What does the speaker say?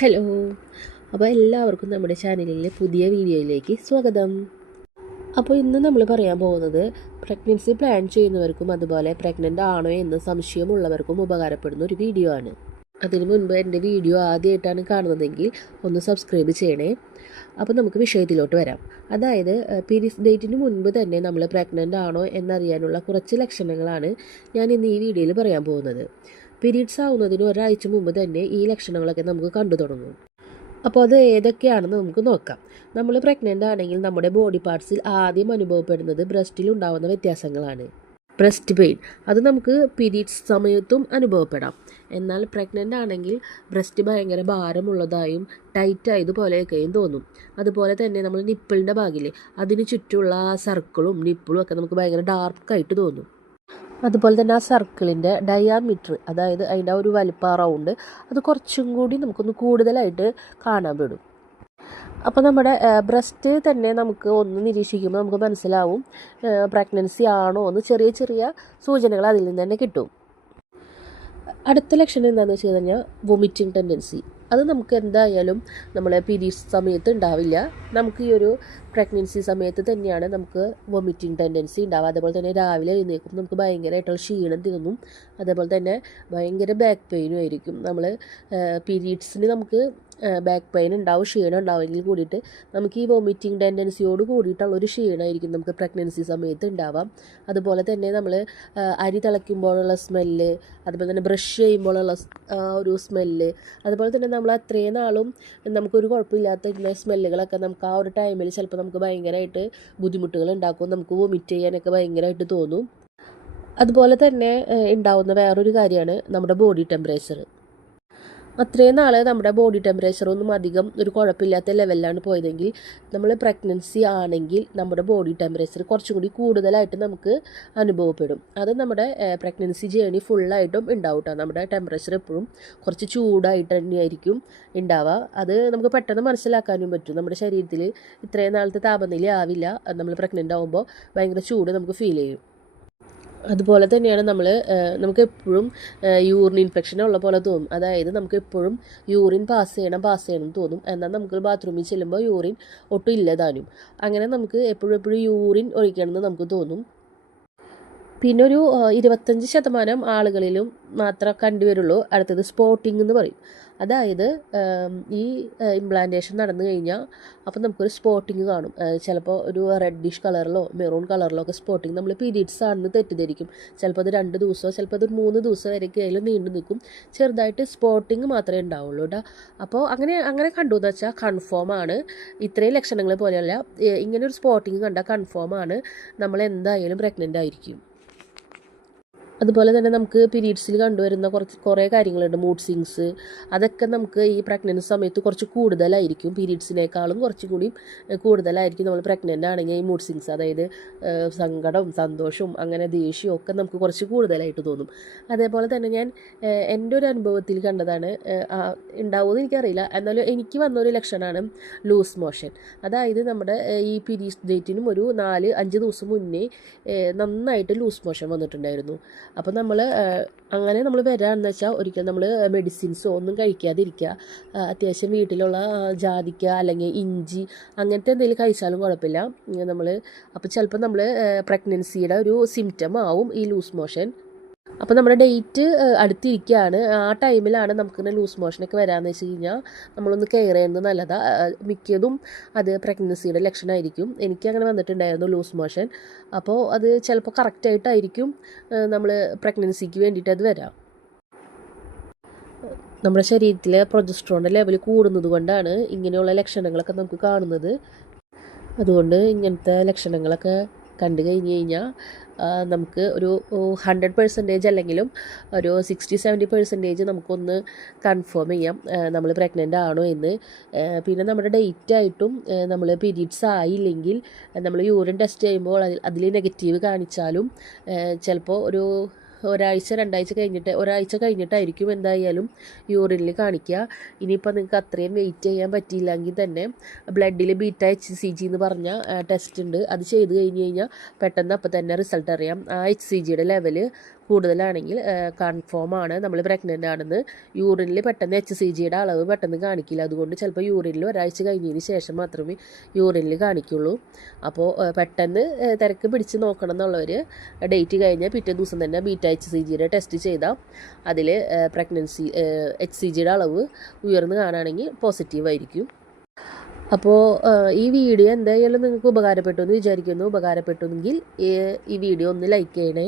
Hello. അപ്പോൾ എല്ലാവർക്കും നമ്മുടെ ചാനലിലെ പുതിയ വീഡിയോയിലേക്ക് സ്വാഗതം. അപ്പോൾ ഇന്ന് നമ്മൾ പറയാൻ പോകുന്നത് പ്രഗ്നൻസി പ്ലാൻ ചെയ്യുന്നവർക്കും അതുപോലെ പ്രഗ്നൻ്റ് ആണോ എന്ന് സംശയമുള്ളവർക്കും ഉപകാരപ്പെടുന്ന ഒരു വീഡിയോ ആണ്. അതിനു മുൻപ് എൻ്റെ വീഡിയോ ആദ്യമായിട്ടാണ് കാണുന്നതെങ്കിൽ ഒന്ന് സബ്സ്ക്രൈബ് ചെയ്യണേ. അപ്പോൾ നമുക്ക് വിഷയത്തിലോട്ട് വരാം. അതായത് പീരീഡ്സ് ഡേറ്റിന് മുൻപ് തന്നെ നമ്മൾ പ്രഗ്നൻ്റ് ആണോ എന്നറിയാനുള്ള കുറച്ച് ലക്ഷണങ്ങളാണ് ഞാൻ ഇന്ന് ഈ വീഡിയോയിൽ പറയാൻ പോകുന്നത്. പീരീഡ്സ് ആവുന്നതിന് ഒരാഴ്ച മുമ്പ് തന്നെ ഈ ലക്ഷണങ്ങളൊക്കെ നമുക്ക് കണ്ടു തുടങ്ങും. അപ്പോൾ അത് ഏതൊക്കെയാണെന്ന് നമുക്ക് നോക്കാം. നമ്മൾ പ്രഗ്നൻ്റ് ആണെങ്കിൽ നമ്മുടെ ബോഡി പാർട്സിൽ ആദ്യം അനുഭവപ്പെടുന്നത് ബ്രസ്റ്റിൽ ഉണ്ടാകുന്ന വ്യത്യാസങ്ങളാണ്. ബ്രസ്റ്റ് പെയിൻ അത് നമുക്ക് പീരീഡ്സ് സമയത്തും അനുഭവപ്പെടാം. എന്നാൽ പ്രഗ്നൻ്റ് ആണെങ്കിൽ ബ്രസ്റ്റ് ഭയങ്കര ഭാരമുള്ളതായും ടൈറ്റായതുപോലെയൊക്കെയും തോന്നും. അതുപോലെ തന്നെ നമ്മൾ നിപ്പിളിൻ്റെ ഭാഗില്ലേ, അതിന് ചുറ്റുമുള്ള സർക്കിളും നിപ്പിളും ഒക്കെ നമുക്ക് ഭയങ്കര ഡാർക്കായിട്ട് തോന്നും. അതുപോലെ തന്നെ ആ സർക്കിളിൻ്റെ ഡയാമീറ്റർ, അതായത് അതിൻ്റെ ഒരു വലിപ്പ റൗണ്ട്, അത് കുറച്ചും കൂടി നമുക്കൊന്ന് കൂടുതലായിട്ട് കാണാൻ പെടും. അപ്പോൾ നമ്മുടെ ബ്രസ്റ്റ് തന്നെ നമുക്ക് ഒന്ന് നിരീക്ഷിക്കുമ്പോൾ നമുക്ക് മനസ്സിലാവും പ്രഗ്നൻസി ആണോ എന്ന്. ചെറിയ ചെറിയ സൂചനകൾ അതിൽ നിന്ന് തന്നെ കിട്ടും. അടുത്ത ലക്ഷണം എന്താണെന്ന് വെച്ച് കഴിഞ്ഞാൽ വൊമിറ്റിംഗ് ടെൻഡൻസി. അത് നമുക്ക് എന്തായാലും നമ്മളെ പീരീഡ്സ് സമയത്ത് ഉണ്ടാവില്ല. നമുക്ക് ഈ ഒരു പ്രഗ്നൻസി സമയത്ത് തന്നെയാണ് നമുക്ക് വൊമിറ്റിംഗ് ടെൻഡൻസി ഉണ്ടാവുക. അതേപോലെ തന്നെ രാവിലെ എഴുന്നേൽക്കും നമുക്ക് ഭയങ്കരമായിട്ടുള്ള ക്ഷീണം തോന്നും. അതേപോലെ തന്നെ ഭയങ്കര ബാക്ക് പെയിനും ആയിരിക്കും. നമ്മൾ പീരീഡ്സിന് നമുക്ക് ബാക്ക് പെയിൻ ഉണ്ടാവും, ക്ഷീണം ഉണ്ടാവുമെങ്കിൽ കൂടിയിട്ട് നമുക്ക് ഈ വോമിറ്റിംഗ് ടെൻഡൻസിയോട് കൂടിയിട്ടുള്ളൊരു ക്ഷീണമായിരിക്കും നമുക്ക് പ്രഗ്നൻസി സമയത്ത് ഉണ്ടാവാം. അതുപോലെ തന്നെ നമ്മൾ അരി തിളയ്ക്കുമ്പോഴുള്ള സ്മെല്ല്, അതുപോലെ തന്നെ ബ്രഷ് ചെയ്യുമ്പോഴുള്ള ഒരു സ്മെല്ല്, അതുപോലെ തന്നെ നമ്മൾ അത്രയും നാളും നമുക്കൊരു കുഴപ്പമില്ലാത്ത സ്മെല്ലുകളൊക്കെ നമുക്ക് ആ ഒരു ടൈമിൽ ചിലപ്പോൾ നമുക്ക് ഭയങ്കരമായിട്ട് ബുദ്ധിമുട്ടുകൾ ഉണ്ടാക്കും. നമുക്ക് വൊമിറ്റ് ചെയ്യാനൊക്കെ ഭയങ്കരമായിട്ട് തോന്നും. അതുപോലെ തന്നെ ഉണ്ടാവുന്ന വേറൊരു കാര്യമാണ് നമ്മുടെ ബോഡി ടെമ്പറേച്ചർ. അത്രയും നാൾ നമ്മുടെ ബോഡി ടെമ്പറേച്ചറൊന്നും അധികം ഒരു കുഴപ്പമില്ലാത്ത ലെവലിലാണ് പോയതെങ്കിൽ നമ്മൾ പ്രഗ്നൻസി ആണെങ്കിൽ നമ്മുടെ ബോഡി ടെമ്പറേച്ചർ കുറച്ചും കൂടി കൂടുതലായിട്ട് നമുക്ക് അനുഭവപ്പെടും. അത് നമ്മുടെ പ്രഗ്നൻസി ജേണി ഫുള്ളായിട്ടും ഉണ്ടാവും കേട്ടോ. നമ്മുടെ ടെമ്പറേച്ചർ എപ്പോഴും കുറച്ച് ചൂടായിട്ട് തന്നെയായിരിക്കും ഉണ്ടാവുക. അത് നമുക്ക് പെട്ടെന്ന് മനസ്സിലാക്കാനും പറ്റും. നമ്മുടെ ശരീരത്തിൽ ഇത്രയും നാളത്തെ താപനില ആവില്ല. നമ്മൾ പ്രഗ്നൻ്റ് ആകുമ്പോൾ ഭയങ്കര ചൂട് നമുക്ക് ഫീൽ ചെയ്യും. അതുപോലെ തന്നെയാണ് നമുക്ക് എപ്പോഴും യൂറിൻ ഇൻഫെക്ഷൻ ഉള്ള പോലെ തോന്നും. അതായത് നമുക്ക് എപ്പോഴും യൂറിൻ പാസ് ചെയ്യണം തോന്നും. എന്നാൽ നമുക്ക് ബാത്റൂമിൽ ചെല്ലുമ്പോൾ യൂറിൻ ഒട്ടും ഇല്ലതാനും. അങ്ങനെ നമുക്ക് എപ്പോഴും യൂറിൻ ഒഴിക്കണമെന്ന് നമുക്ക് തോന്നും. പിന്നെ ഒരു 25% ആളുകളിലും മാത്രമേ കണ്ടുവരുള്ളൂ അടുത്തത് സ്പോട്ടിംഗ് എന്ന് പറയും. അതായത് ഈ ഇംപ്ലാന്റേഷൻ നടന്നു കഴിഞ്ഞാൽ അപ്പോൾ നമുക്കൊരു സ്പോട്ടിങ് കാണും. ചിലപ്പോൾ ഒരു റെഡിഷ് കളറിലോ മെറൂൺ കളറിലോ ഒക്കെ സ്പോട്ടിങ് നമ്മൾ പീരീഡ്സ് ആണെന്ന് തെറ്റിദ്ധരിക്കും. ചിലപ്പോൾ അത് 2 ദിവസമോ ചിലപ്പോൾ അത് 3 ദിവസം വരെയൊക്കെ ആയാലും നീണ്ടു നിൽക്കും. ചെറുതായിട്ട് സ്പോട്ടിങ് മാത്രമേ ഉണ്ടാവുള്ളൂ കേട്ടോ. അപ്പോൾ അങ്ങനെ കണ്ടു എന്ന് വെച്ചാൽ കൺഫേം ആണ്. ഇത്രയും ലക്ഷണങ്ങൾ പോലെയല്ല, ഇങ്ങനെ ഒരു സ്പോട്ടിങ് കണ്ടാൽ കൺഫേം ആണ് നമ്മൾ എന്തായാലും പ്രഗ്നൻ്റ് ആയിരിക്കും. അതുപോലെ തന്നെ നമുക്ക് പീരീഡ്സിൽ കണ്ടുവരുന്ന കുറേ കാര്യങ്ങളുണ്ട്. മൂഡ് സ്വിങ്സ്, അതൊക്കെ നമുക്ക് ഈ പ്രഗ്നൻസി സമയത്ത് കുറച്ച് കൂടുതലായിരിക്കും. പീരീഡ്സിനേക്കാളും കുറച്ചും കൂടി കൂടുതലായിരിക്കും നമ്മൾ പ്രഗ്നൻ്റ് ആണെങ്കിൽ ഈ മൂഡ് സ്വിങ്സ്. അതായത് സങ്കടവും സന്തോഷവും അങ്ങനെ ദേഷ്യവും ഒക്കെ നമുക്ക് കുറച്ച് കൂടുതലായിട്ട് തോന്നും. അതേപോലെ തന്നെ ഞാൻ എൻ്റെ ഒരു അനുഭവത്തിൽ കണ്ടതാണ്, ഉണ്ടാവുമെന്ന് എനിക്കറിയില്ല, എന്നാലും എനിക്ക് വന്നൊരു ലക്ഷണമാണ് ലൂസ് മോഷൻ. അതായത് നമ്മുടെ ഈ പീരീഡ്സ് ഡേറ്റിനും ഒരു 4-5 ദിവസം മുന്നേ നന്നായിട്ട് ലൂസ് മോഷൻ വന്നിട്ടുണ്ടായിരുന്നു. അപ്പോൾ അങ്ങനെ നമ്മൾ വരാമെന്ന് വെച്ചാൽ ഒരിക്കലും നമ്മൾ മെഡിസിൻസോ ഒന്നും കഴിക്കാതിരിക്കുക. അത്യാവശ്യം വീട്ടിലുള്ള ജാതിക്ക അല്ലെങ്കിൽ ഇഞ്ചി അങ്ങനത്തെ എന്തെങ്കിലും കഴിച്ചാലും കുഴപ്പമില്ല. അപ്പോൾ ചിലപ്പോൾ നമ്മൾ പ്രഗ്നൻസിയുടെ ഒരു സിംറ്റം ആവും ഈ ലൂസ് മോഷൻ. അപ്പോൾ നമ്മുടെ ഡേറ്റ് അടുത്തിരിക്കുകയാണ്, ആ ടൈമിലാണ് നമുക്ക് ലൂസ് മോഷനൊക്കെ വരാമെന്ന് വെച്ച് കഴിഞ്ഞാൽ നമ്മളൊന്ന് കെയർ ചെയ്യുന്നത് നല്ലതാണ്. മിക്കതും അത് പ്രഗ്നൻസിയുടെ ലക്ഷണമായിരിക്കും. എനിക്കങ്ങനെ വന്നിട്ടുണ്ടായിരുന്നു ലൂസ് മോഷൻ. അപ്പോൾ അത് ചിലപ്പോൾ കറക്റ്റായിട്ടായിരിക്കും നമ്മൾ പ്രഗ്നൻസിക്ക് വേണ്ടിയിട്ട് അത് വരാം. നമ്മുടെ ശരീരത്തിലെ പ്രൊജസ്ട്രോണിൻ്റെ ലെവൽ കൂടുന്നത് കൊണ്ടാണ് ഇങ്ങനെയുള്ള ലക്ഷണങ്ങളൊക്കെ നമുക്ക് കാണുന്നത്. അതുകൊണ്ട് ഇങ്ങനത്തെ ലക്ഷണങ്ങളൊക്കെ കണ്ടു കഴിഞ്ഞ് കഴിഞ്ഞാൽ നമുക്ക് ഒരു 100% അല്ലെങ്കിലും ഒരു 60-70% നമുക്കൊന്ന് കൺഫേം ചെയ്യാം നമ്മൾ പ്രഗ്നൻ്റ് ആണോ എന്ന്. പിന്നെ നമ്മുടെ ഡേറ്റ് ആയിട്ടും നമ്മൾ പീരീഡ്സ് ആയില്ലെങ്കിൽ നമ്മൾ യൂറിൻ ടെസ്റ്റ് ചെയ്യുമ്പോൾ അതിൽ നെഗറ്റീവ് കാണിച്ചാലും ചിലപ്പോൾ ഒരാഴ്ച കഴിഞ്ഞിട്ടായിരിക്കും എന്തായാലും യൂറിനിൽ കാണിക്കുക. ഇനിയിപ്പോൾ നിങ്ങൾക്ക് അത്രയും വെയിറ്റ് ചെയ്യാൻ പറ്റിയില്ലെങ്കിൽ തന്നെ ബ്ലഡിൽ HCG എന്ന് പറഞ്ഞ ടെസ്റ്റ് ഉണ്ട്. അത് ചെയ്ത് കഴിഞ്ഞ് കഴിഞ്ഞാൽ പെട്ടെന്ന് അപ്പോൾ തന്നെ റിസൾട്ട് അറിയാം. ആ HCGയുടെ ലെവൽ കൂടുതലാണെങ്കിൽ കൺഫേം ആണ് നമ്മൾ പ്രഗ്നൻ്റ് ആണെന്ന്. യൂറിനിൽ പെട്ടെന്ന് HCGയുടെ അളവ് പെട്ടെന്ന് കാണിക്കില്ല. അതുകൊണ്ട് ചിലപ്പോൾ യൂറിനിൽ ഒരാഴ്ച കഴിഞ്ഞതിന് ശേഷം മാത്രമേ യൂറിനിൽ കാണിക്കുള്ളൂ. അപ്പോൾ പെട്ടെന്ന് തിരക്ക് പിടിച്ച് നോക്കണം എന്നുള്ളവർ ഡേറ്റ് കഴിഞ്ഞാൽ പിറ്റേ ദിവസം തന്നെ ബീറ്റ HCGയുടെ ടെസ്റ്റ് ചെയ്താൽ അതിൽ പ്രഗ്നൻസി HCGയുടെ അളവ് ഉയർന്ന് കാണുകയാണെങ്കിൽ പോസിറ്റീവായിരിക്കും. അപ്പോൾ ഈ വീഡിയോ എന്തായാലും നിങ്ങൾക്ക് ഉപകാരപ്പെട്ടു എന്ന് വിചാരിക്കുന്നു. ഉപകാരപ്പെട്ടുവെങ്കിൽ ഈ വീഡിയോ ഒന്ന് ലൈക്ക് ചെയ്യണേ.